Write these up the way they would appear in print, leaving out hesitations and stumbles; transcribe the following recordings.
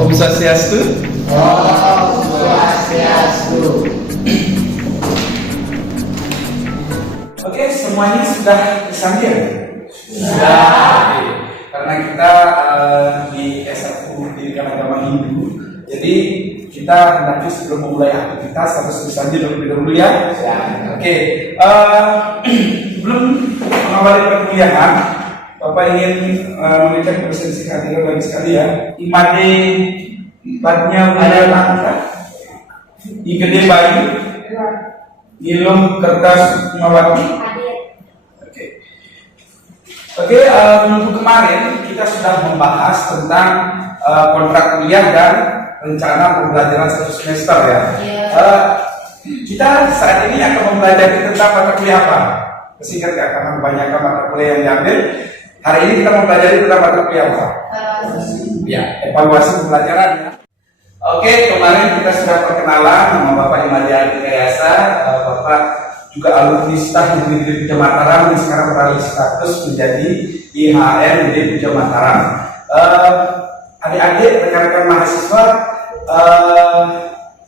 Om Swastiastu. Om Swastiastu. Oke, semuanya sudah tersandir? Sudah. Karena kita di S1 Pendidikan Agama Hindu, jadi kita nanti sebelum memulai aktivitas harus tersandir terlebih dahulu ya. Oke, sebelum mengawali perkuliahan, Bapak ingin mengucapkan presentasi kehadiran bagi sekalian. Imade ibadnya ada langkah, igede bayi, ilum kertas mawati. Oke, minggu kemarin kita sudah membahas tentang kontrak kuliah dan rencana pembelajaran satu semester ya. Kita saat ini akan mempelajari tentang mata kuliah apa? Masih ingat ya, karena kebanyakan mata kuliah yang diambil. Hari ini kita mempelajari tentang mata kuliah apa? Ya, evaluasi pembelajaran ya. Oke, kemarin kita sudah perkenalan nama Bapak Imade Adikayasa, Bapak juga alumni staf di Puja Mataram yang sekarang beralih status menjadi IHM di Puja Mataram. Adik-adik, rekan-rekan mahasiswa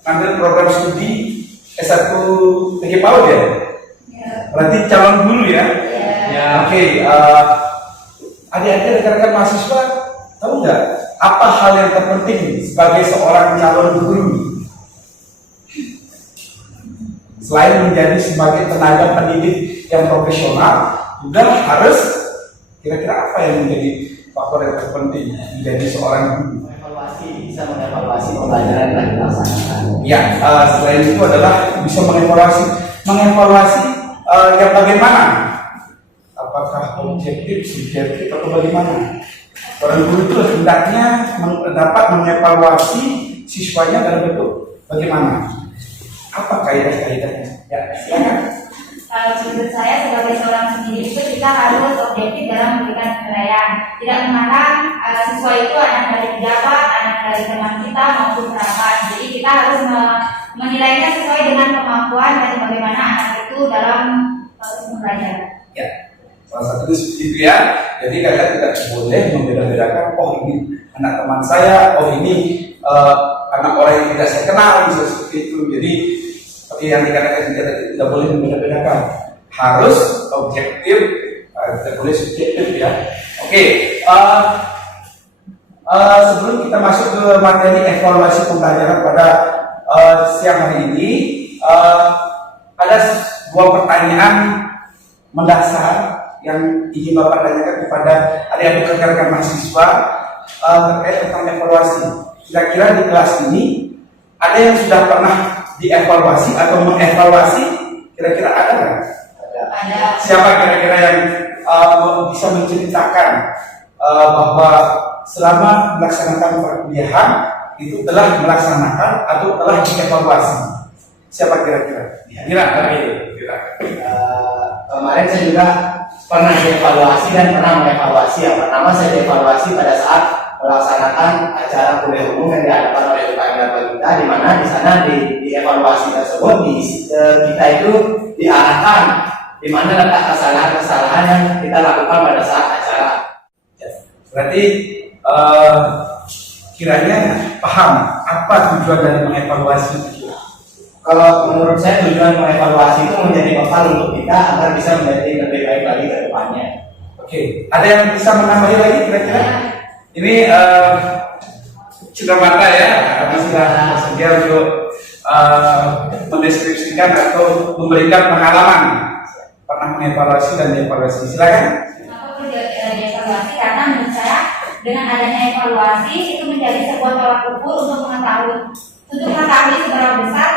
ambil program studi S1 PG PAUD ya? Berarti calon guru ya? Oke, adik-adik, rekan-rekan mahasiswa tahu nggak apa hal yang terpenting sebagai seorang calon guru? Selain menjadi sebagai tenaga pendidik yang profesional, juga harus kira-kira apa yang menjadi faktor yang terpenting menjadi seorang guru? Bisa mengevaluasi pembelajaran yang dilaksanakan. Ya, selain itu adalah bisa mengevaluasi yang bagaimana? Apakah objektif, subjektif atau bagaimana? Seorang guru itu hendaknya dapat mengevaluasi siswanya dalam bentuk bagaimana? Apa kaidah-kaidahnya? Ya, silakan. Kalau menurut saya sebagai seorang pendidik itu kita harus objektif dalam memberikan penilaian. Tidak memandang siswa itu anak dari pejabat, anak dari teman kita maupun kerabat. Jadi kita harus menilainya sesuai dengan kemampuan dan bagaimana anak itu dalam proses belajar. Ya, salah satu seperti itu ya. Jadi kakak tidak boleh membeda-bedakan. Oh ini anak teman saya, oh ini anak orang yang tidak saya kenal, bisa seperti itu. Jadi seperti yang dikatakan tidak boleh membeda-bedakan, harus objektif, tidak boleh subjektif ya. Oke, sebelum kita masuk ke materi evaluasi pembelajaran pada siang hari ini, ada sebuah pertanyaan mendasar yang ingin Bapak tanyakan kepada adik-adik rekan-rekan mahasiswa terkait tentang evaluasi. Kira-kira di kelas ini ada yang sudah pernah dievaluasi atau mengevaluasi? Kira-kira ada nggak? Ada. Siapa kira-kira yang bisa menceritakan bahwa selama melaksanakan perkuliahan itu telah melaksanakan atau telah dievaluasi? Siapa kira-kira? Kira. Kemarin saya juga pernah dievaluasi dan pernah mengevaluasi. Yang pertama saya dievaluasi pada saat melaksanakan acara kuliah umum yang diadakan oleh UKM Dharma, di mana di sana di evaluasi tersebut kita itu diarahkan di mana letak kesalahan-kesalahan yang kita lakukan pada saat acara. Berarti kiranya paham apa tujuan dari mengevaluasi itu? Kalau menurut saya tujuan mengevaluasi itu menjadi bekal untuk kita agar bisa menjadi lebih baik lagi ke depannya. Oke, ada yang bisa menambahi lagi kira-kira? Ini sudah mata ya, karena sudah bersedia untuk mendeskripsikan atau memberikan pengalaman pernah mengevaluasi dan dievaluasi. Silakan. Kenapa perlu dievaluasi? Karena menurut saya dengan adanya evaluasi itu menjadi sebuah tolak ukur untuk mengetahui seberapa besar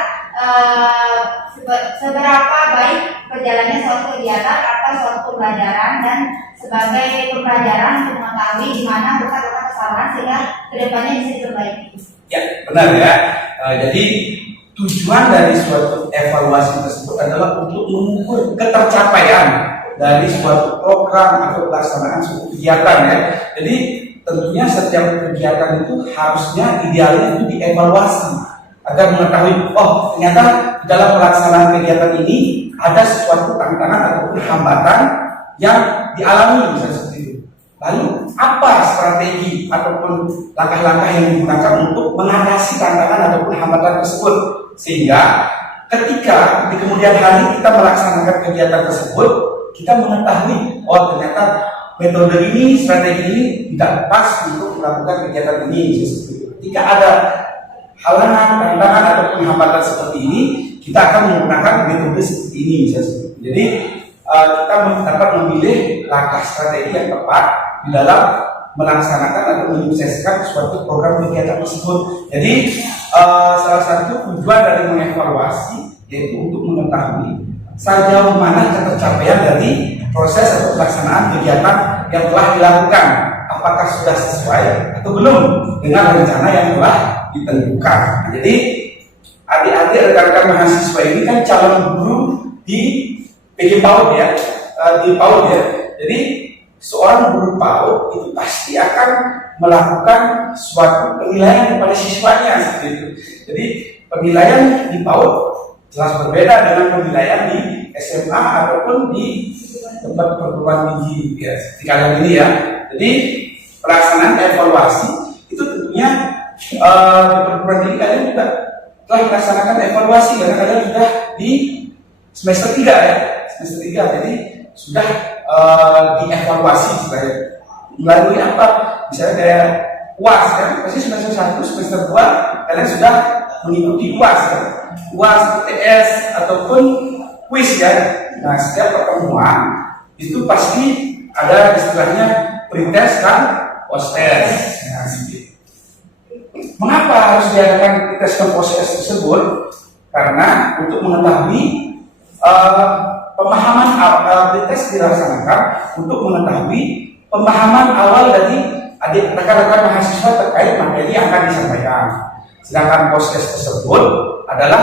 seberapa baik berjalannya suatu kegiatan atau suatu pembelajaran, dan sebagai pembelajaran untuk mengetahui di mana letak kesalahan sehingga kedepannya bisa diperbaiki. Ya, benar ya. Jadi tujuan dari suatu evaluasi tersebut adalah untuk mengukur ketercapaian dari suatu program atau pelaksanaan suatu kegiatan ya. Jadi tentunya setiap kegiatan itu harusnya idealnya itu dievaluasi agar mengetahui, oh ternyata dalam pelaksanaan kegiatan ini ada sesuatu tantangan ataupun hambatan yang dialami, bisa seperti itu. Lalu apa strategi ataupun langkah-langkah yang digunakan untuk mengatasi tantangan ataupun hambatan tersebut, sehingga ketika di kemudian hari kita melaksanakan kegiatan tersebut, kita mengetahui oh ternyata metode ini, strategi ini tidak pas untuk melakukan kegiatan ini. Ketika ada halangan, tantangan ataupun hambatan seperti ini, kita akan menggunakan metode seperti ini. Jadi kita dapat memilih langkah strategi yang tepat di dalam melaksanakan atau menyukseskan suatu program kegiatan tersebut. Jadi salah satu tujuan dari mengevaluasi yaitu untuk mengetahui sejauh mana ketercapaian dari proses atau pelaksanaan kegiatan yang telah dilakukan, apakah sudah sesuai atau belum dengan rencana yang telah ditentukan. Jadi adik-adik rekan-rekan mahasiswa ini kan calon guru di PG PAUD ya, di PAUD ya. Jadi seorang guru PAUD itu pasti akan melakukan suatu penilaian kepada siswanya seperti itu. Jadi penilaian di PAUD jelas berbeda dengan penilaian di SMA ataupun di tempat perguruan tinggi ya, seperti kalian ini ya. Jadi pelaksanaan evaluasi itu tentunya di perguruan tinggi kalian juga telah melaksanakan evaluasi karena kalian sudah di semester 3 ya, semester 3. Jadi sudah dievaluasi supaya melalui apa? Misalnya kayak UAS kan, pasti semester 1, semester 2 kalian sudah mengikuti UAS kan? UAS, UTS ataupun kuis ya. Nah, setiap pertemuan itu pasti ada istilahnya pretest dan post-test. Nah, mengapa harus diadakan pretest dan post-test tersebut? Karena untuk mengetahui pemahaman pretest dilaksanakan untuk mengetahui pemahaman awal dari adik rekan-rekan mahasiswa terkait materi yang akan disampaikan. Sedangkan post-test tersebut adalah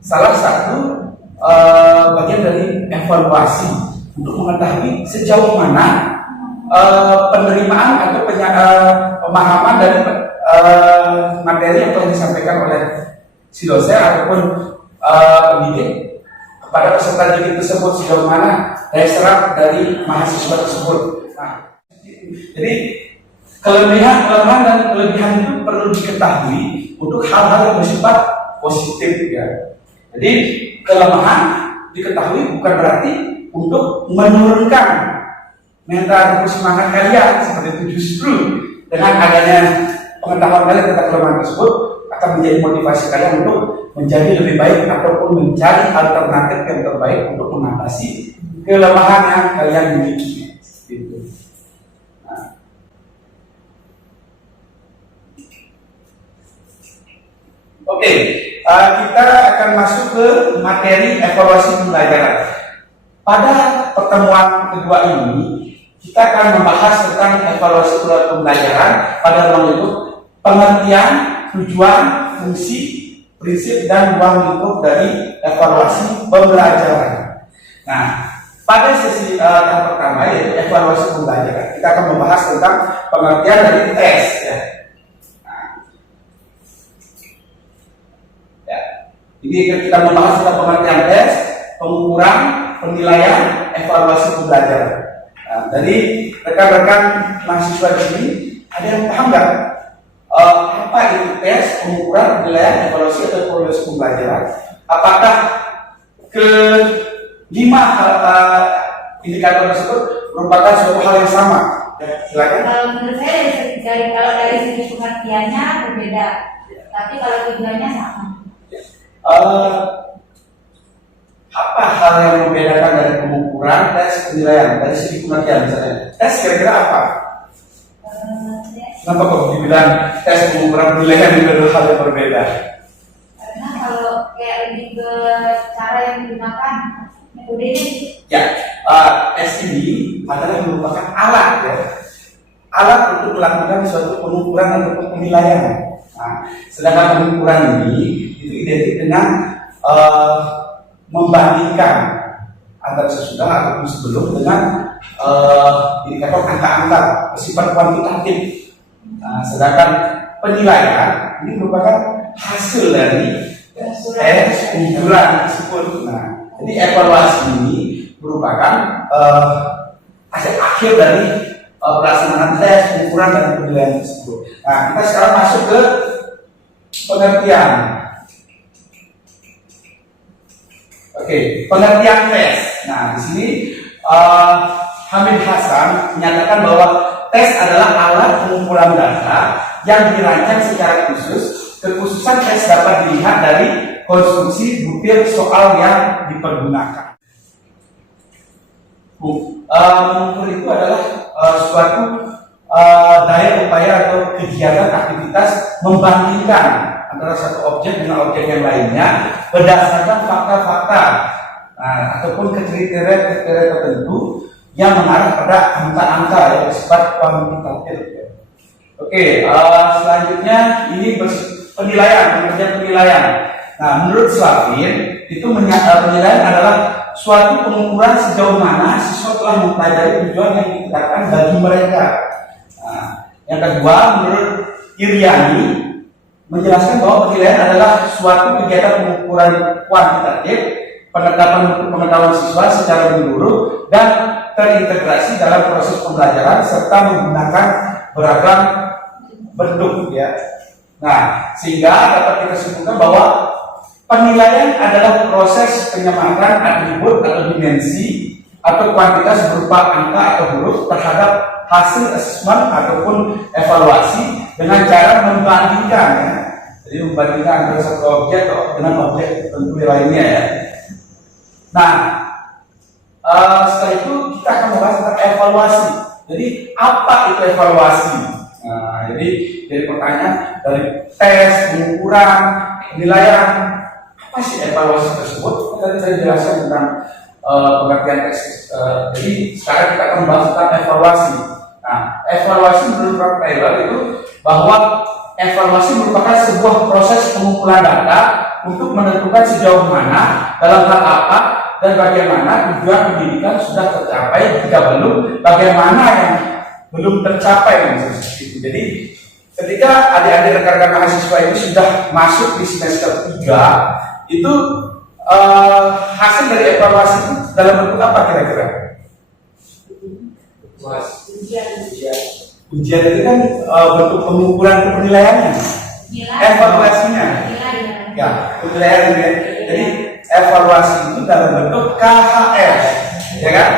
salah satu bagian dari evaluasi untuk mengetahui sejauh mana penerimaan atau pemahaman dari materi yang telah disampaikan oleh si dosen ataupun pendidik kepada peserta didik tersebut, sejauh mana daya serap dari mahasiswa tersebut. Nah, jadi kelemahan dan kelebihan itu perlu diketahui untuk hal-hal yang bersifat positif ya. Jadi kelemahan diketahui bukan berarti untuk menurunkan mental semangat kalian, seperti itu. Justru dengan adanya pengetahuan kalian tentang kelemahan tersebut akan menjadi motivasi kalian untuk menjadi lebih baik ataupun mencari alternatif yang terbaik untuk mengatasi kelemahan yang kalian miliki. Gitu. Nah. Oke, kita akan masuk ke materi evaluasi pembelajaran. Pada pertemuan kedua ini, kita akan membahas tentang evaluasi pembelajaran pada ruang lingkup pengertian, tujuan, fungsi, prinsip, dan ruang lingkup dari evaluasi pembelajaran. Nah, pada sesi yang pertama yaitu evaluasi pembelajaran, kita akan membahas tentang pengertian dari tes. Ini kita membahas tentang pengertian tes, pengukuran, penilaian, evaluasi pembelajaran. Nah, jadi rekan-rekan mahasiswa di sini ada yang paham nggak apa itu tes, pengukuran, penilaian, evaluasi atau evaluasi pembelajaran? Apakah kelima indikator tersebut merupakan suatu hal yang sama? Ya, silakan. Kalau menurut saya dari segi pengertiannya berbeda, tapi kalau tujuannya sama. Apa hal yang membedakan dari pengukuran, tes, penilaian dari segi pengertian misalnya? Tes kira-kira apa? Kenapa kok dibilang tes, pengukuran, penilaian itu adalah hal yang berbeda? Karena kalau kayak lebih ke cara yang digunakan metode ini. Ya, tes ini adalah merupakan alat ya, alat untuk melakukan suatu pengukuran ataupun penilaian. Nah, sedangkan pengukuran ini itu identik dengan membandingkan antara sesudah ataupun sebelum dengan indikator angka-angka bersifat kuantitatif. Nah, sedangkan penilaian ini merupakan hasil dari tes pengukuran tersebut. Nah, jadi evaluasi ini merupakan hasil akhir dari pelaksanaan tes, pengukuran dan penilaian tersebut. Nah, kita sekarang masuk ke pengertian. Oke, pengertian tes. Nah, di sini Hamid Hasan menyatakan bahwa tes adalah alat pengumpulan data yang dirancang secara khusus. Kekhususan tes dapat dilihat dari konstruksi butir soal yang dipergunakan. Mengukur itu adalah suatu daya upaya atau kegiatan aktivitas membandingkan antara satu objek dengan objek yang lainnya berdasarkan fakta-fakta ataupun kriteria tertentu yang mengarah pada angka-angka yang bersifat kuantitatif. Oke, selanjutnya ini penilaian. Nah, menurut Slavin itu penilaian adalah suatu pengukuran sejauh mana siswa telah mempelajari tujuan yang ditetapkan bagi mereka. Nah, yang kedua, menurut Iriani menjelaskan bahwa penilaian adalah suatu kegiatan pengukuran kuantitatif, penetapan untuk pengetahuan siswa secara menyeluruh dan terintegrasi dalam proses pembelajaran serta menggunakan beragam bentuk ya. Nah, sehingga dapat kita simpulkan bahwa penilaian adalah proses penyamaran atribut atau dimensi atau kuantitas berupa angka atau huruf terhadap hasil asesmen ataupun evaluasi dengan cara membandingkan ya. Jadi membandingkan antara satu objek dengan objek tertentu lainnya ya. Nah, setelah itu kita akan membahas tentang evaluasi. Jadi apa itu evaluasi? Nah, jadi dari pertanyaan dari tes, pengukuran, penilaian, apa sih evaluasi tersebut? Tadi saya jelaskan tentang pengertian tes. Jadi sekarang kita akan membahas tentang evaluasi. Nah, evaluasi menurut Rob Taylor itu bahwa evaluasi merupakan sebuah proses pengumpulan data untuk menentukan sejauh mana, dalam hal apa, dan bagaimana tujuan pendidikan sudah tercapai. Jika belum, bagaimana yang belum tercapai. Jadi ketika adik-adik rekan-rekan mahasiswa ini sudah masuk di semester 3, itu hasil dari evaluasi itu dalam bentuk apa kira-kira? Ujian itu kan bentuk pengukuran penilaiannya, evaluasinya. Ya, penilaian ya. Jadi evaluasi itu dalam bentuk KHS, ya kan?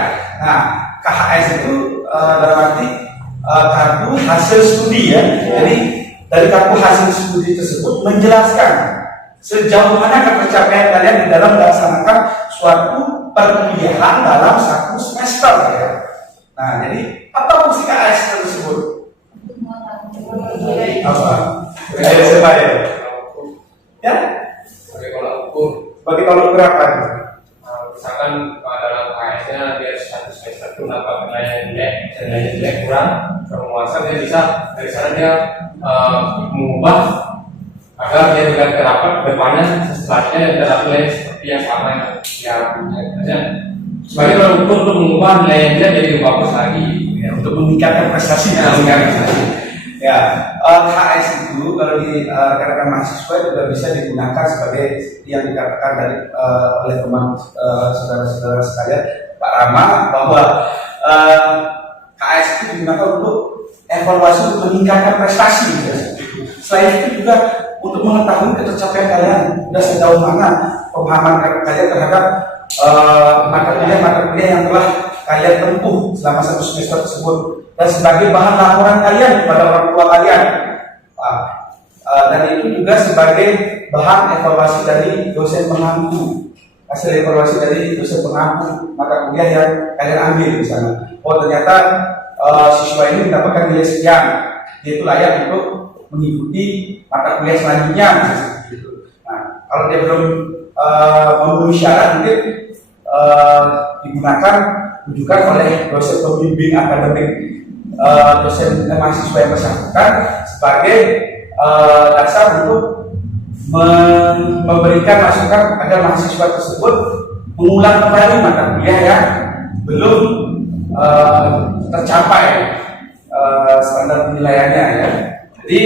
Nah, KHS itu dalam arti kartu hasil studi ya. Jadi dari kartu hasil studi tersebut menjelaskan sejauh mana pencapaian kalian di dalam melaksanakan suatu perkuliahan dalam satu semester ya. Nah, jadi apa fungsi KHS tersebut? Apa? Ya? Bagi tolak ukur apa? Misalkan dalam KS-nya dia satu semester itu dapat nilai jelek kurang bermuasal, dia bisa dari sana dia mengubah agar dia tidak terapat depannya setelahnya dapat nilai seperti yang sama yang dia punya. Sebagai tolak ukur untuk mengubah nilai dia jadi lebih bagus lagi Ya, untuk meningkatkan prestasinya. Ya, KS itu kalau di rekan-rekan mahasiswa juga bisa digunakan sebagai yang dikatakan dari oleh teman saudara-saudara sekalian Pak Rama bahwa KS itu digunakan untuk evaluasi untuk meningkatkan prestasi. Selain itu juga untuk mengetahui ketercapaian kalian sudah sejauh mana pemahaman kalian terhadap mata kuliah yang telah kalian tempuh selama satu semester tersebut, dan sebagai bahan laporan kalian kepada orang tua kalian, dan itu juga sebagai bahan evaluasi dari dosen pengampu, hasil evaluasi dari dosen pengampu mata kuliah yang kalian ambil di sana. Oh, ternyata siswa ini mendapatkan nilai sekian, dia itu layak untuk mengikuti mata kuliah selanjutnya. Nah, kalau dia belum memenuhi syarat, mungkin digunakan rujukan oleh dosen pembimbing akademik dosen mahasiswa yang bersangkutan sebagai dasar untuk memberikan masukan agar mahasiswa tersebut mengulang kembali mata kuliah yang belum tercapai standar penilaiannya ya. Jadi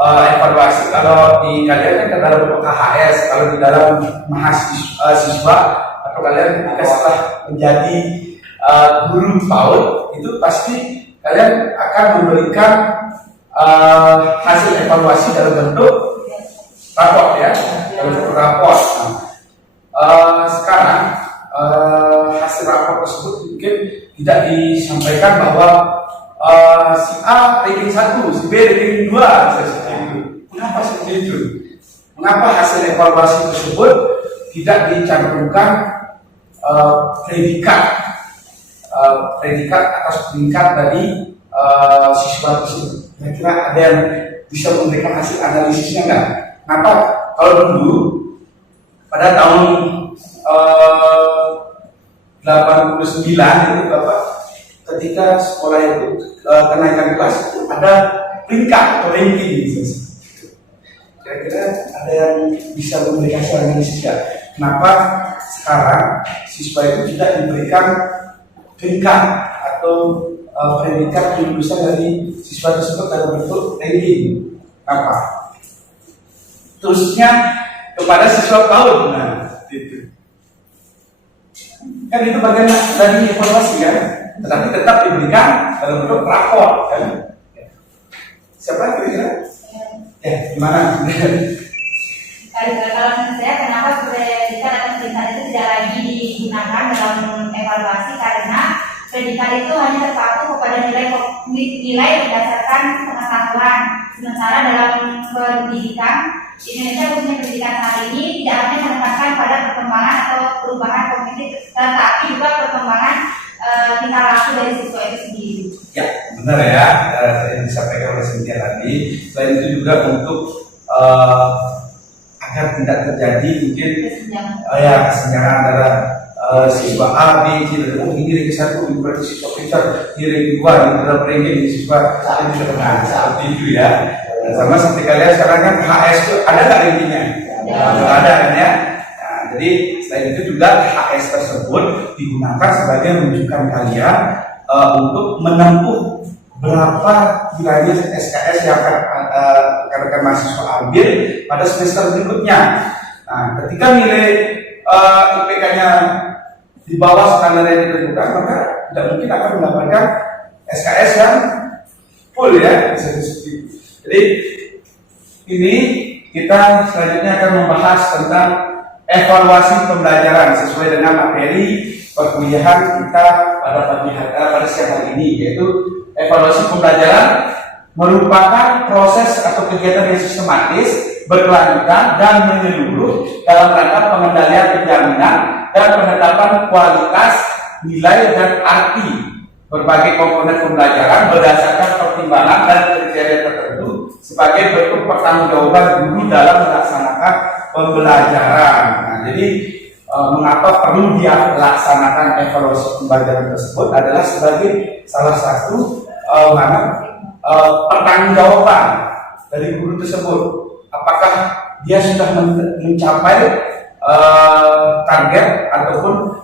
evaluasi kalau di kalian kan dalam bentuk KHS, kalau di dalam mahasiswa atau kalian ketika setelah menjadi guru PAUD itu pasti kalian akan memberikan hasil evaluasi dalam bentuk raport ya, dalam bentuk raport. Sekarang hasil raport tersebut mungkin tidak disampaikan bahwa si A ranking 1, si B ranking 2, seperti itu. Mengapa seperti itu? Mengapa hasil evaluasi tersebut tidak dicantumkan predikat atas tingkat dari siswa tersebut? Kira-kira ada yang bisa memberikan hasil analisisnya enggak? Kenapa? Kalau dulu pada tahun 89 itu Bapak, ketika sekolah itu kenaikan kelas itu ada peringkat atau ranking. Kira-kira ada yang bisa memberikan hasil analisisnya? Kenapa sekarang siswa itu tidak diberikan peringkat atau predikat kelulusan dari siswa tersebut dalam bentuk ranking? Apa? Terusnya kepada siswa tahun, nah itu kan itu bagian dari evaluasi kan, tetapi tetap diberikan dalam bentuk rapor kan. Siapa yang kira-kira? Gimana? Kalau menurut saya, kenapa predikat atau predikat itu tidak lagi digunakan dalam evaluasi, karena predikat itu hanya terpaku kepada nilai berdasarkan pengetahuan. Sementara dalam pendidikan Indonesia, khususnya pendidikan saat ini, tidak hanya menekankan pada perkembangan atau perubahan kognitif, tetapi juga perkembangan tingkah laku dari siswa itu sendiri. Ya, benar ya, yang disampaikan oleh Cynthia tadi. Selain itu juga untuk agar tidak terjadi mungkin kesenjangan antara siswa A, B, C, dan ini ranking 1, ini berarti siswa pintar, ini ranking 2, ini dalam ranking ini siswa yang tidak pernah seperti itu ya. Dan sama seperti kalian sekarang kan HS itu ada nggak rankingnya? Tidak ada kan ya. Nah, jadi selain itu juga HS tersebut digunakan sebagai rujukan kalian untuk menempuh berapa kiranya SKS yang akan rekan-rekan mahasiswa ambil pada semester berikutnya. Nah, ketika nilai IPK-nya di bawah standar yang ditentukan, maka tidak mungkin akan mendapatkan SKS yang full ya. Jadi ini kita selanjutnya akan membahas tentang evaluasi pembelajaran sesuai dengan materi perkuliahan kita pada siang hari ini, yaitu evaluasi pembelajaran merupakan proses atau kegiatan yang sistematis, berkelanjutan dan menyeluruh dalam rangka pengendalian penjaminan dan penetapan kualitas, nilai dan arti berbagai komponen pembelajaran berdasarkan pertimbangan dan kriteria tertentu sebagai bentuk pertanggungjawaban guru dalam melaksanakan pembelajaran. Nah, jadi mengapa perlu dilaksanakan evaluasi pembelajaran tersebut adalah sebagai salah satu pertanggungjawaban dari guru tersebut. Apakah dia sudah mencapai target ataupun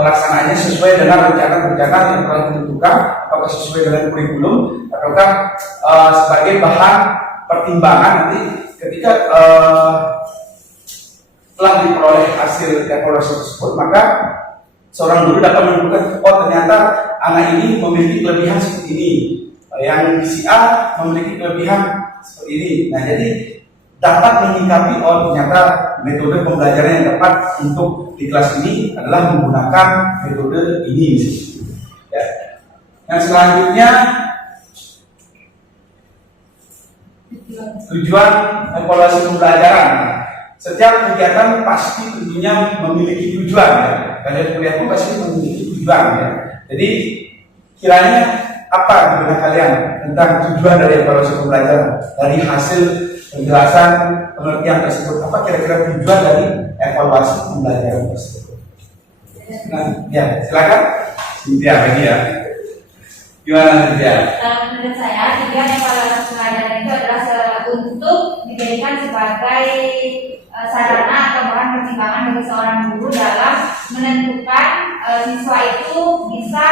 pelaksanaannya sesuai dengan rencana-rencana yang telah ditentukan, apakah sesuai dengan kurikulum, ataukah sebagai bahan pertimbangan nanti ketika telah diperoleh hasil evaluasi tersebut, maka seorang guru dapat menentukan, oh ternyata anak ini memiliki kelebihan seperti ini, yang si A memiliki kelebihan seperti ini. Nah, jadi dapat menyikapi, oh ternyata metode pembelajaran yang tepat untuk di kelas ini adalah menggunakan metode ini. Ya. Yang selanjutnya, tujuan evaluasi pembelajaran. Setiap kegiatan pasti tentunya memiliki tujuan ya. Kalian kuliah pun pasti memiliki tujuan ya. Jadi kiranya apa di benak kalian tentang tujuan dari evaluasi pembelajaran, dari hasil penjelasan pengertian tersebut, apa kira-kira tujuan dari evaluasi pembelajaran tersebut? Nah, ya silakan Cynthia lagi ya. Gimana Cynthia? Menurut saya, tujuan evaluasi pembelajaran itu adalah untuk dijadikan sebagai sarana atau bahan pertimbangan bagi seorang guru dalam menentukan siswa itu bisa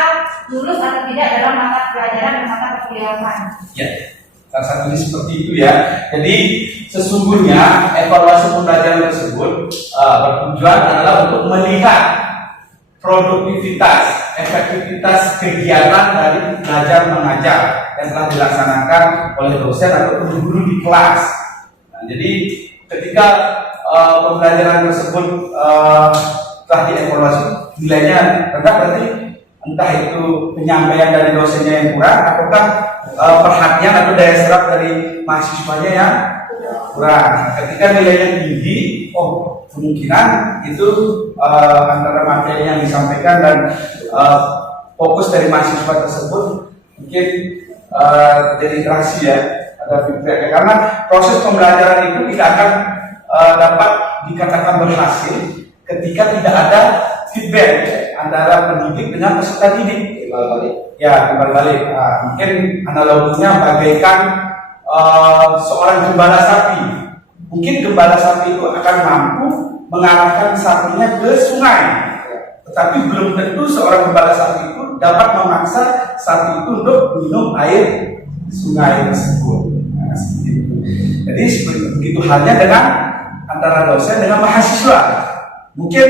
lulus atau tidak dalam mata pelajaran dan mata perkuliahan. Ya, salah satunya seperti itu ya. Jadi sesungguhnya evaluasi pembelajaran tersebut bertujuan adalah untuk melihat produktivitas, efektivitas kegiatan dari belajar mengajar yang telah dilaksanakan oleh dosen atau guru di kelas. Nah, jadi ketika pembelajaran tersebut telah dievaluasi, nilainya rendah, berarti entah itu penyampaian dari dosennya yang kurang, ataukah perhatian atau daya serap dari mahasiswanya yang kurang. Ketika nilainya tinggi, kemungkinan itu antara materi yang disampaikan dan fokus dari mahasiswa tersebut mungkin terjadi interaksi ya, ada feedback. Karena proses pembelajaran itu tidak akan dapat dikatakan berhasil ketika tidak ada feedback antara pendidik dengan peserta didik. Ya, timbal balik. Mungkin analoginya bagaikan seorang gembala sapi. Mungkin gembala sapi itu akan mampu mengarahkan sapinya ke sungai, tetapi belum tentu seorang gembala sapi itu dapat memaksa sapi itu untuk minum air sungai tersebut. Nah, seperti itu. Jadi begitu halnya dengan antara dosen dengan mahasiswa. Mungkin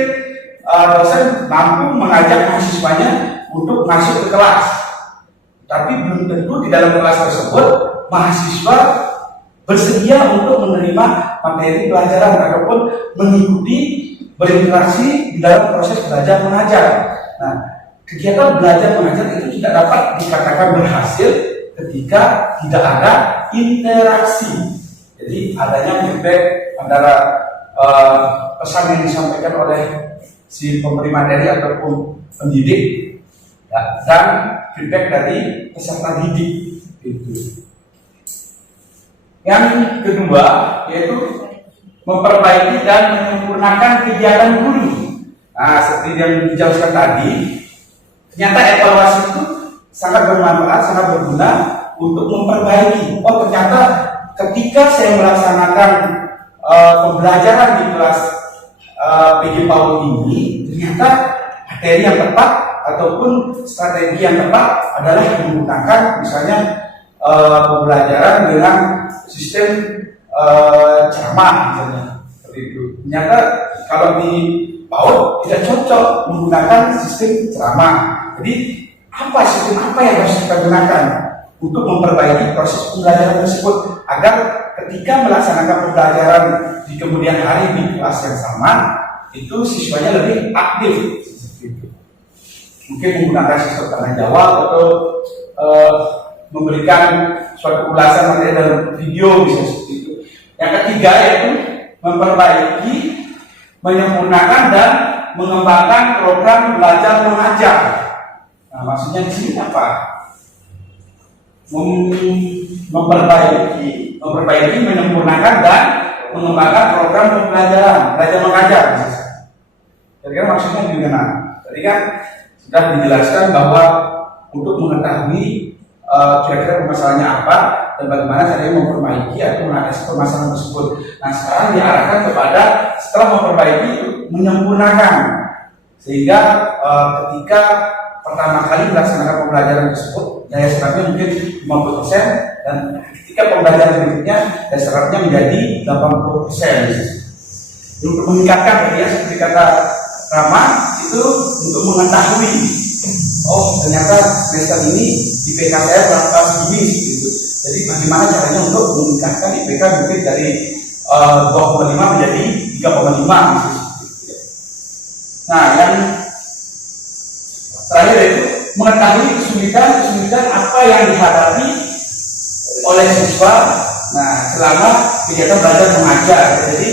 dosen mampu mengajak mahasiswanya untuk masuk ke kelas, tapi belum tentu di dalam kelas tersebut mahasiswa bersedia untuk menerima materi pelajaran ataupun mengikuti berinteraksi di dalam proses belajar mengajar. Nah, kegiatan belajar mengajar itu tidak dapat dikatakan berhasil ketika tidak ada interaksi. Jadi adanya feedback antara pesan yang disampaikan oleh si pemberi materi ataupun pendidik dan feedback dari peserta didik itu. Yang kedua yaitu memperbaiki dan menyempurnakan kegiatan guru. Nah, seperti yang dijelaskan tadi, ternyata evaluasi itu sangat bermanfaat, sangat berguna untuk memperbaiki. Ternyata ketika saya melaksanakan pembelajaran di kelas PJ PAUD ini, ternyata materi yang tepat ataupun strategi yang tepat adalah menggunakan misalnya pembelajaran dengan sistem ceramah misalnya, seperti itu. Ternyata kalau di PAUD tidak cocok menggunakan sistem ceramah. Jadi sistem apa yang harus kita gunakan untuk memperbaiki proses pembelajaran tersebut agar ketika melaksanakan pembelajaran di kemudian hari di kelas yang sama itu siswanya lebih aktif seperti itu. Mungkin menggunakan sistem tanya jawab atau memberikan suatu ulasan materi dalam video bisa seperti itu. Yang ketiga yaitu memperbaiki, menyempurnakan dan mengembangkan program belajar mengajar. Nah, maksudnya di sini apa? Memperbaiki, menyempurnakan dan mengembangkan program pembelajaran belajar mengajar. Kira-kira maksudnya gimana? Tadi kan sudah dijelaskan bahwa untuk mengetahui kira-kira permasalahannya apa dan bagaimana caranya memperbaiki atau mengatasi permasalahan tersebut. Nah, sekarang diarahkan kepada setelah memperbaiki menyempurnakan, sehingga ketika pertama kali melaksanakan pembelajaran tersebut daya serapnya mungkin 50% dan ketika pembelajaran berikutnya daya serapnya menjadi 80%. Untuk meningkatkan ya, seperti kata Rama itu untuk mengetahui ternyata semester ini IPK saya berapa segini gitu. Jadi bagaimana caranya untuk meningkatkan IPK mungkin dari 2,5 menjadi 3,5 gitu. Nah, yang terakhir yaitu mengetahui kesulitan apa yang dihadapi oleh siswa selama kegiatan belajar mengajar. Jadi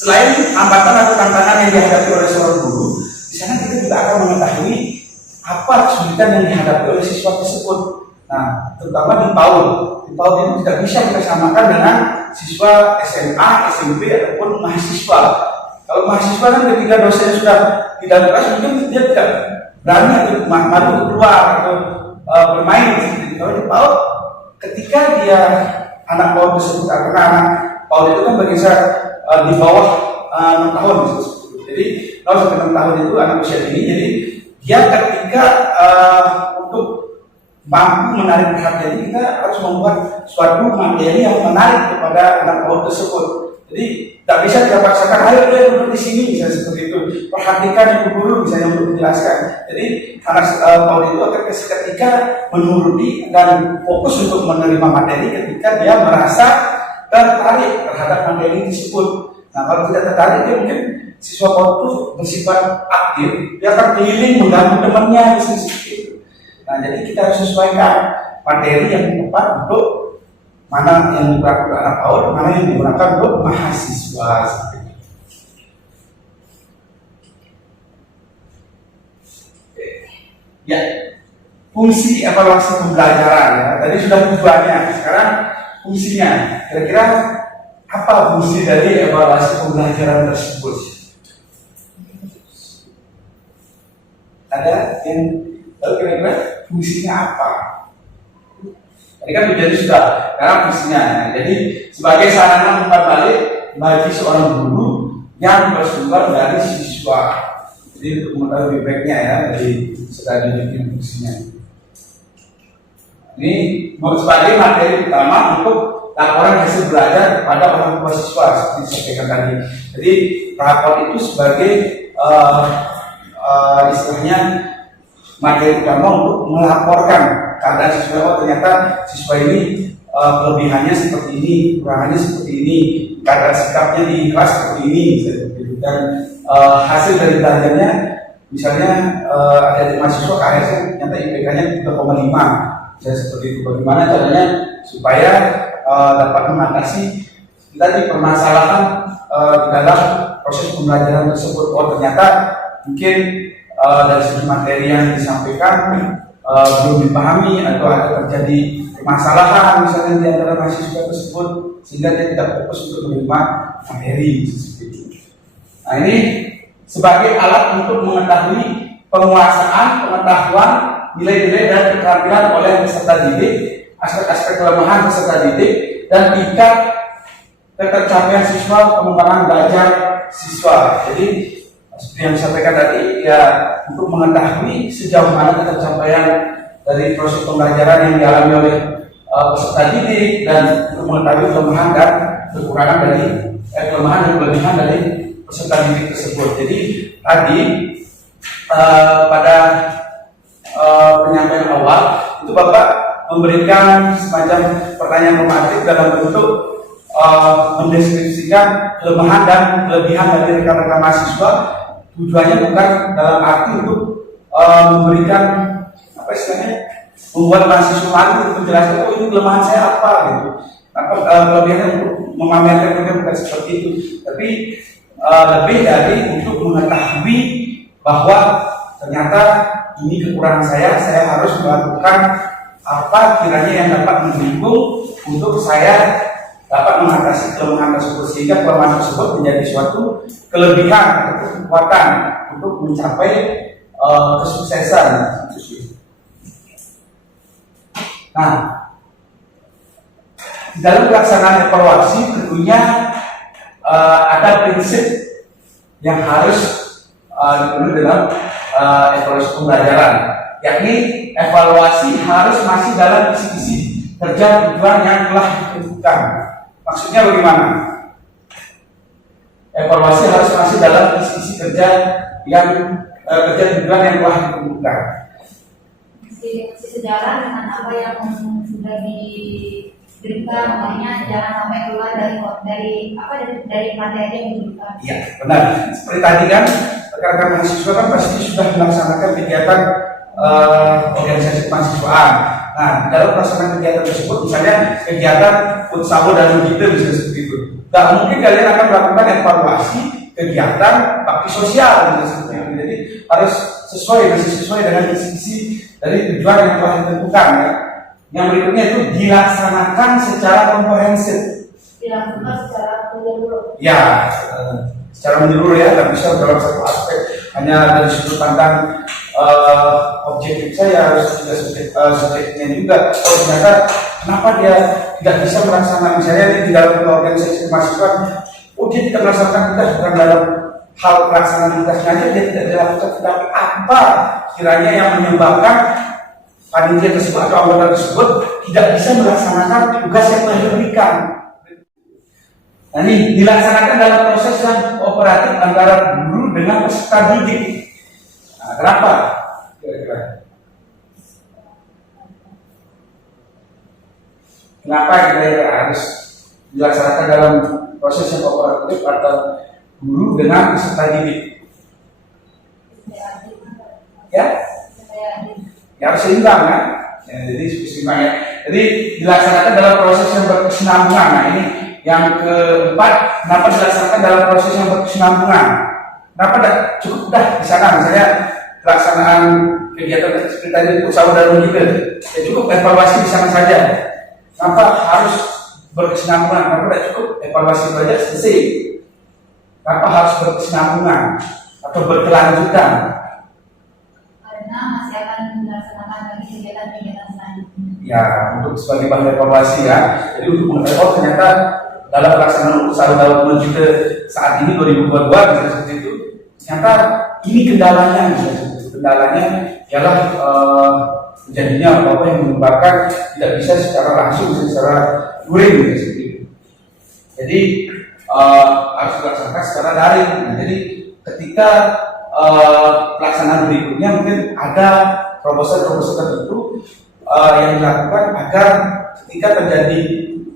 selain hambatan atau tantangan yang dihadapi oleh seorang guru, di sana kita juga akan mengetahui apa kesulitan yang dihadapi oleh siswa tersebut. Nah, terutama di PAUD. Di PAUD itu tidak bisa kita samakan dengan siswa SMA, SMP ataupun mahasiswa. Kalau mahasiswa kan ketika dosen sudah tidak kelas mungkin dia tidak berani atau malu keluar atau bermain. Kalau di PAUD, ketika dia anak PAUD tersebut karena anak PAUD itu kan berkisar di bawah 6 tahun. Jadi kalau sampai 6 tahun itu anak usia dini, jadi dia ketika untuk mampu menarik perhatian kita harus membuat suatu materi yang menarik kepada anak PAUD tersebut. Jadi tidak bisa kita paksakan, ayo duduk di sini misalnya seperti itu. Perhatikan ibu guru misalnya untuk menjelaskan. Jadi anak PAUD itu akan ketika menuruti dan fokus untuk menerima materi ketika dia merasa tertarik terhadap materi tersebut. Nah kalau tidak tertarik dia mungkin siswa PAUD itu bersifat aktif, dia akan keliling mengganggu temannya seperti itu. Nah jadi kita harus sesuaikan materi yang tepat untuk mana yang digunakan untuk anak PAUD, mana yang digunakan untuk mahasiswa. Ya, fungsi evaluasi pembelajaran ya. Tadi sudah tujuannya, sekarang fungsinya. Kira-kira apa fungsi dari evaluasi pembelajaran tersebut? Ada yang tahu kira-kira fungsinya apa? Tadi kan menjadi sudah, karena fungsinya. Jadi sebagai sarana umpan balik bagi seorang guru yang bersumber dari siswa. Jadi untuk mengetahui feedbacknya ya dari studi bikin fungsinya. Ini sebagai materi utama untuk laporan hasil belajar kepada orang tua siswa seperti disampaikan tadi. Jadi rapor itu sebagai istilahnya materi utama untuk melaporkan keadaan siswa. Oh ternyata siswa ini kelebihannya seperti ini, kekurangannya seperti ini, keadaan sikapnya di kelas seperti ini, dan hasil dari belajarnya, misalnya ada mahasiswa KS ternyata IPK-nya 3,5, misalnya seperti itu. Bagaimana caranya supaya dapat mengatasi tadi permasalahan dalam proses pembelajaran tersebut. Oh ternyata mungkin dari segi materi yang disampaikan belum dipahami atau ada terjadi permasalahan misalnya di antara mahasiswa tersebut sehingga dia tidak fokus untuk menerima materi seperti itu. Nah ini sebagai alat untuk mengetahui penguasaan, pengetahuan, nilai-nilai dan keterampilan oleh peserta didik, aspek-aspek kelemahan peserta didik dan tingkat ketercapaian siswa, pengembangan belajar siswa. Jadi seperti yang disampaikan tadi ya, untuk mengetahui sejauh mana ketercapaian dari proses pembelajaran yang dialami oleh peserta didik dan untuk mengetahui kelemahan dan kekurangan dari kelemahan dan kelebihan dari peserta didik tersebut. Jadi tadi pada penyampaian awal itu Bapak memberikan semacam pertanyaan normatif dalam bentuk mendeskripsikan kelemahan dan kelebihan dari rekan-rekan mahasiswa. Tujuannya bukan dalam arti untuk memberikan apa istilahnya, membuat mahasiswa malu untuk menjelaskan oh ini kelemahan saya apa gitu. Apa kelebihannya untuk memamerkan mereka bukan seperti itu, tapi lebih dari untuk mengetahui bahwa ternyata ini kekurangan saya harus melakukan apa kiranya yang dapat mendukung untuk saya dapat mengatasi kelemahan tersebut, sehingga kelemahan tersebut menjadi suatu kelebihan atau kekuatan untuk mencapai kesuksesan. Nah, dalam pelaksanaan evaluasi tentunya ada prinsip yang harus dipenuhi dalam evaluasi pembelajaran, yakni evaluasi harus masih dalam visi-visi kerja tujuan yang telah ditentukan. Maksudnya bagaimana? Evaluasi harus masih dalam visi-visi kerja yang kerja tujuan yang telah ditentukan. Masih sejalan dengan apa yang sudah diberikan, makanya jangan sampai keluar dari materi yang diberikan. Iya, benar. Seperti tadi kan, rekan-rekan mahasiswa kan pasti sudah melaksanakan kegiatan organisasi kemahasiswaan. Nah, dalam pelaksanaan kegiatan tersebut, misalnya kegiatan futsal dan begitu bisa seperti itu. Dan mungkin kalian akan melakukan evaluasi kegiatan bakti sosial gitu, seperti itu. Jadi harus sesuai dengan visi dari tujuan yang telah ditentukan. Ya. Yang berikutnya itu dilaksanakan secara komprehensif. Dilakukan secara menyeluruh. Ya, secara menyeluruh ya, tidak bisa dalam satu aspek hanya dari sudut pandang objektif saya, harus juga subjektifnya juga. Oh ternyata kenapa dia tidak bisa melaksanakan, misalnya di dalam organisasi mahasiswa, oh dia tidak melaksanakan tugas, bukan dalam hal pelaksanaan tugasnya aja dia tidak dilakukan, tetapi apa kiranya yang menyebabkan panitia tersebut atau anggota tersebut tidak bisa melaksanakan tugas yang telah diberikan. Nah, ini dilaksanakan dalam proses yang kooperatif antara guru dengan peserta didik. Nah, kenapa? Kira-kira. Kenapa kira-kira harus dilaksanakan dalam proses yang kooperatif atau guru dengan peserta didik? Ya, ya harus seimbang kan? Ya, jadi seimbang ya. Jadi dilaksanakan dalam proses yang berkesinambungan. Nah, ini yang keempat, kenapa dilaksanakan dalam proses yang berkesinambungan? Kenapa tidak cukup dah di sana misalnya pelaksanaan kegiatan seperti tadi usaha dan juga ya cukup evaluasi di sana saja. Kenapa harus berkesinambungan? Kenapa tidak cukup evaluasi belajar selesai? Kenapa harus berkesinambungan atau berkelanjutan? Karena masih akan dilaksanakan lagi kegiatan-kegiatan selanjutnya. Ya, untuk sebagai bahan evaluasi ya. Jadi untuk mengevaluasi ternyata dalam pelaksanaan usaha dalam juga saat ini 2022 misalnya seperti itu, ternyata ini kendalanya, kendalanya ialah terjadinya apa yang menyebabkan tidak bisa secara langsung, secara luring seperti itu. Jadi harus dilaksanakan secara daring. Nah, jadi ketika pelaksanaan berikutnya mungkin ada proposal-proposal tertentu yang dilakukan agar ketika terjadi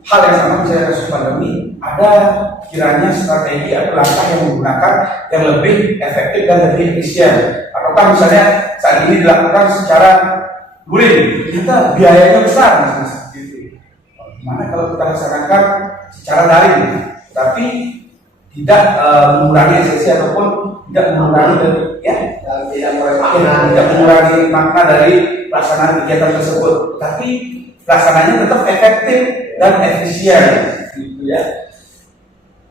hal yang sama misalnya kasus pandemi, ada kiranya strategi atau langkah yang menggunakan yang lebih efektif dan lebih efisien. Ataukah misalnya saat ini dilakukan secara luring, ternyata biayanya besar misalnya seperti itu. Gimana kalau kita laksanakan secara daring, tapi tidak mengurangi esensi ataupun tidak mengurangi tidak mengurangi makna dari pelaksanaan kegiatan tersebut, tapi pelaksananya tetap efektif dan efisien, gitu ya.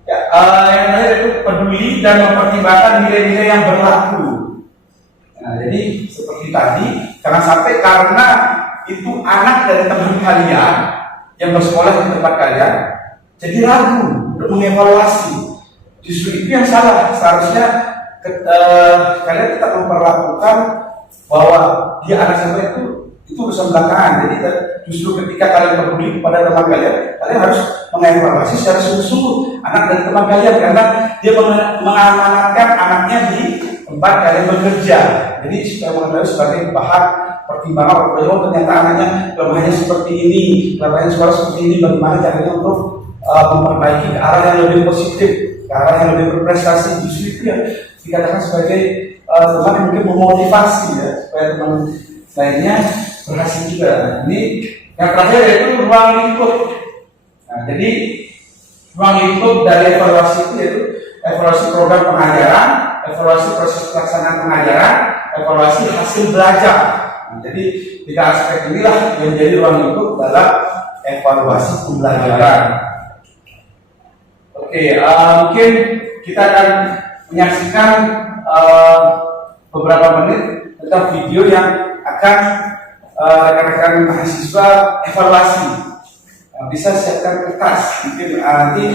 Ya, yang terakhir itu peduli dan mempertimbangkan nilai-nilai yang berlaku. Nah, jadi seperti tadi, jangan sampai karena itu anak dari teman kalian yang bersekolah di tempat kalian, jadi ragu untuk mengevaluasi. Justru itu yang salah. Seharusnya kalian tetap memperlakukan bahwa dia anak saya itu urusan belakangan. Jadi justru ketika kalian peduli kepada teman kalian, kalian harus mengevaluasi secara sungguh-sungguh anak dan teman kalian karena dia mengamanatkan anaknya di tempat kalian bekerja. Jadi supaya mengetahui sebagai bahan pertimbangan oh ternyata anaknya kelemahannya seperti ini, kelemahannya sekolah seperti ini, bagaimana caranya untuk memperbaiki ke arah yang lebih positif, ke arah yang lebih berprestasi. Justru itu yang dikatakan sebagai teman yang mungkin memotivasi ya supaya teman lainnya berhasil juga. Ini yang terakhir yaitu ruang lingkup. Nah, jadi ruang lingkup dari evaluasi itu yaitu evaluasi program pengajaran, evaluasi proses pelaksanaan pengajaran, evaluasi hasil belajar. Nah, jadi tiga aspek inilah yang menjadi ruang lingkup dalam evaluasi pembelajaran. Oke, mungkin kita akan menyaksikan beberapa menit tentang video yang akan rekan-rekan mahasiswa evaluasi. Bisa siapkan kertas. Mungkin nanti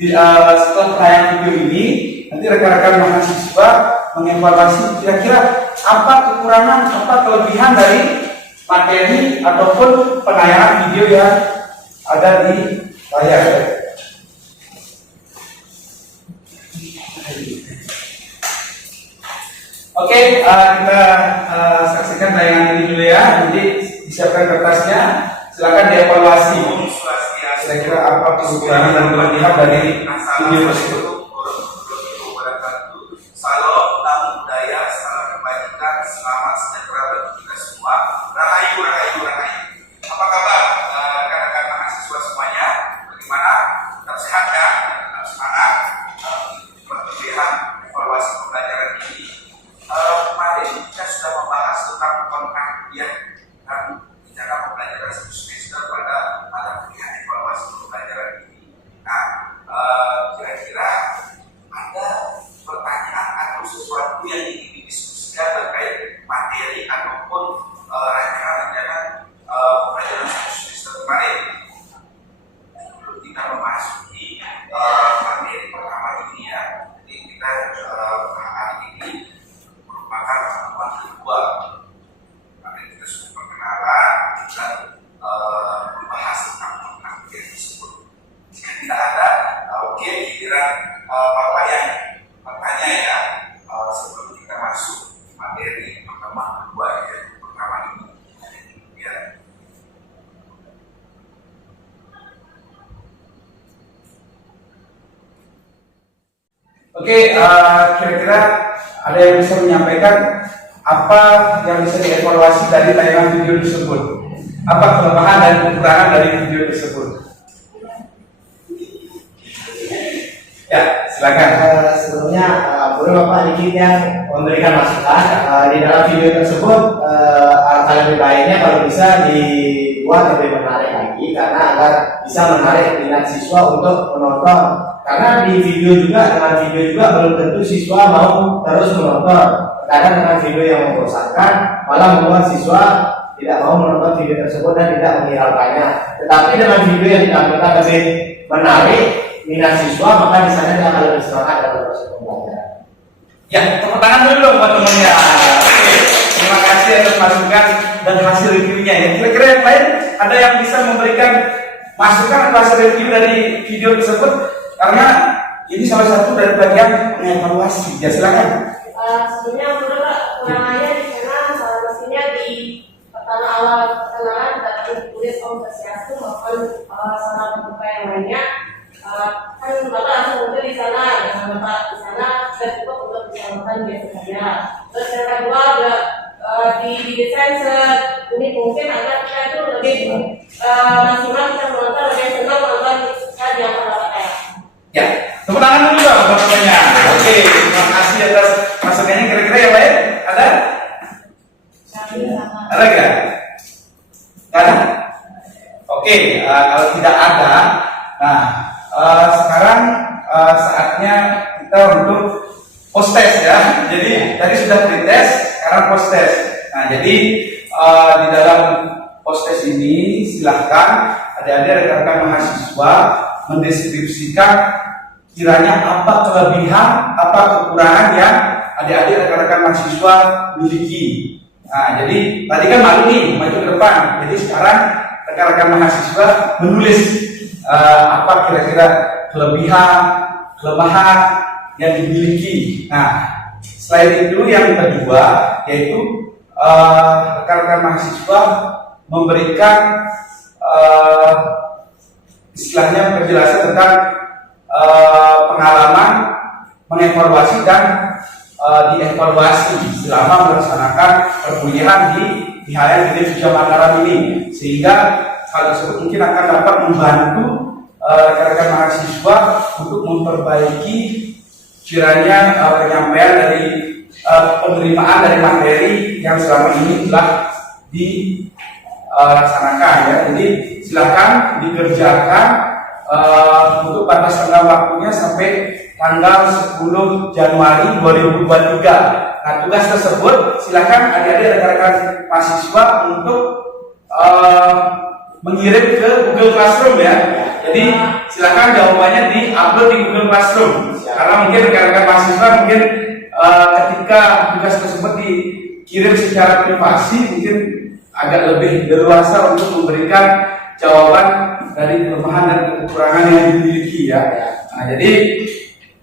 setelah tayangan video ini, nanti rekan-rekan mahasiswa mengevaluasi kira-kira apa kekurangan, apa kelebihan dari materi ataupun penayangan video yang ada di layar. Oke, kita saksikan tayangan ini dulu ya. Jadi disiapkan kertasnya, silakan dievaluasi. Kira-kira apa kekurangan dan kelebihan dari video tersebut. Salam, namo buddhaya, salam kebajikan, selamat sejahtera bagi kita semua. Rahayu, rahayu, rahayu. Apa kabar rekan-rekan mahasiswa semuanya? Bagaimana? Tetap sehat kan? Tetap semangat. Pemilihan evaluasi pembelajaran ini. Kemarin kita sudah membahas tentang kontrak kuliah dan cara pembelajaran satu semester pada mata kuliah evaluasi pembelajaran ini. Nah, kira-kira ada pertanyaan atau sesuatu yang ingin didiskusikan terkait materi Oke, kira-kira ada yang bisa menyampaikan apa yang bisa dievaluasi dari tayangan video tersebut? Apa kelemahan dan kekurangan dari video tersebut? Ya, silakan. Sebelumnya boleh Bapak dikit yang memberikan masukan di dalam video tersebut. Alangkah lebih baiknya kalau bisa dibuat lebih menarik lagi, karena agar bisa menarik minat siswa untuk menonton. Karena di video juga, dengan video juga belum tentu siswa mau terus menonton. Kadang dengan video yang membosankan malah membuat siswa tidak mau menonton video tersebut dan tidak menghiraukannya. Tetapi dengan video yang ditampilkan lebih menarik minat siswa, maka di sana dia akan lebih semangat dalam proses pembelajaran. Ya, tepuk tangan dulu dong buat temennya. Oke, terima kasih atas masukan dan hasil reviewnya ya. Kira-kira yang lain ada yang bisa memberikan masukan atau hasil review dari video tersebut? Karena ini salah satu dari bagian mengevaluasi. Ya, silakan. Sebelumnya menurut Pak, kekurangannya di sana mestinya di pertama awal perkenalan tidak ditulis Om Swastiastu maupun salam pembuka yang lainnya. Kan Bapak langsung muncul di sana, dengan Bapak di sana sudah cukup untuk disampaikan biasa saja. Terus yang kedua, di desain seunik mungkin agar kita itu lebih maksimal bisa menonton, lebih senang menonton kisah yang Bapak. Ya, tepuk tangan dulu dong buat temennya. Oke, terima kasih atas masukannya. Kira-kira yang lain ada? Ada nggak? Nggak ada? Oke, kalau tidak ada, nah sekarang saatnya kita untuk post test ya. Jadi tadi sudah pretest, sekarang post test. Nah, jadi di dalam post test ini silahkan adik-adik rekan-rekan mahasiswa mendeskripsikan kiranya apa kelebihan, apa kekurangan yang adik-adik rekan-rekan mahasiswa miliki. Nah, jadi tadi kan malu nih maju ke depan. Jadi sekarang rekan-rekan mahasiswa menulis apa kira-kira kelebihan, kelemahan yang dimiliki. Nah, selain itu yang kedua yaitu rekan-rekan mahasiswa memberikan istilahnya penjelasan tentang pengalaman mengevaluasi dan dievaluasi selama melaksanakan perkuliahan di IHN Gede Suja Mataram ini, sehingga hal tersebut mungkin akan dapat membantu rekan-rekan mahasiswa untuk memperbaiki kiranya penyampaian dari penerimaan dari materi yang selama ini telah dilaksanakan ya. Jadi silakan dikerjakan untuk batas tengah waktunya sampai tanggal 10 Januari 2023. Nah, tugas tersebut silakan adik-adik rekan-rekan mahasiswa untuk mengirim ke Google Classroom ya. Jadi silakan jawabannya di-upload di Google Classroom. Karena mungkin rekan-rekan mahasiswa mungkin ketika tugas tersebut dikirim secara privasi mungkin agak lebih leluasa untuk memberikan jawaban dari kelemahan dan kekurangan yang dimiliki ya. Nah, jadi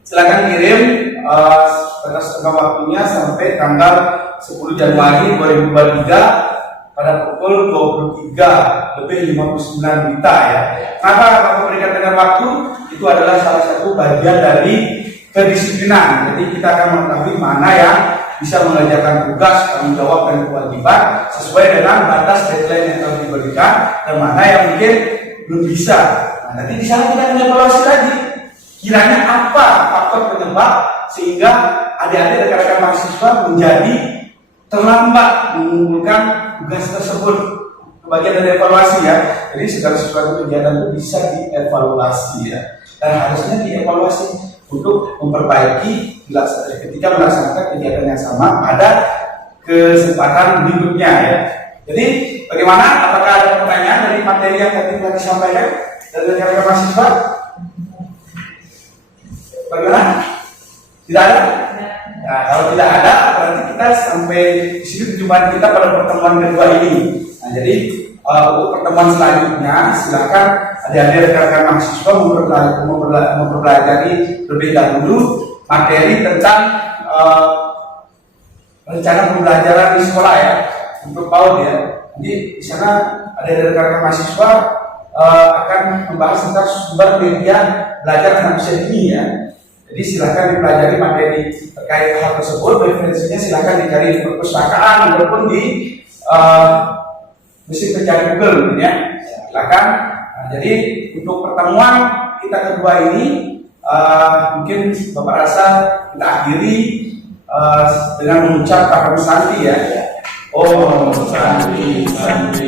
silakan kirim batas tengah waktunya sampai tanggal 10 Januari 2023 pada pukul 23:59 ya. Kenapa Bapak berikan tengah waktu? Itu adalah salah satu bagian dari kedisiplinan. Jadi kita akan mengetahui mana yang bisa mengerjakan tugas, tanggung jawab dan kewajiban sesuai dengan batas deadline yang telah diberikan dan mana yang mungkin belum bisa. Nah, nanti di sana kita akan evaluasi lagi. Kiranya apa faktor penyebab sehingga adik-adik rekan-rekan mahasiswa menjadi terlambat mengumpulkan tugas tersebut. Bagian dari evaluasi ya. Jadi segala sesuatu kegiatan itu bisa dievaluasi ya. Dan harusnya dievaluasi untuk memperbaiki ketika melaksanakan kegiatan yang sama pada kesempatan berikutnya ya. Jadi bagaimana? Apakah ada pertanyaan dari materi yang tadi telah disampaikan dari rekan-rekan mahasiswa? Bagaimana? Tidak ada? Nah, kalau tidak ada, berarti kita sampai di sini perjumpaan kita pada pertemuan kedua ini. Nah, jadi untuk pertemuan selanjutnya, silakan adik-adik rekan-rekan mahasiswa mempelajari terlebih dahulu materi tentang rencana pembelajaran di sekolah ya, untuk PAUD ya. Jadi di sana adik-adik rekan-rekan mahasiswa akan membahas tentang sumber media belajar anak usia dini ya. Jadi silakan dipelajari materi terkait hal tersebut. Referensinya silakan dicari di perpustakaan ataupun di mesin pencari Google, gitu ya. Silakan. Nah, jadi untuk pertemuan kita kedua ini mungkin Bapak rasa kita akhiri dengan mengucap kata Santi ya. Om Santi Santi.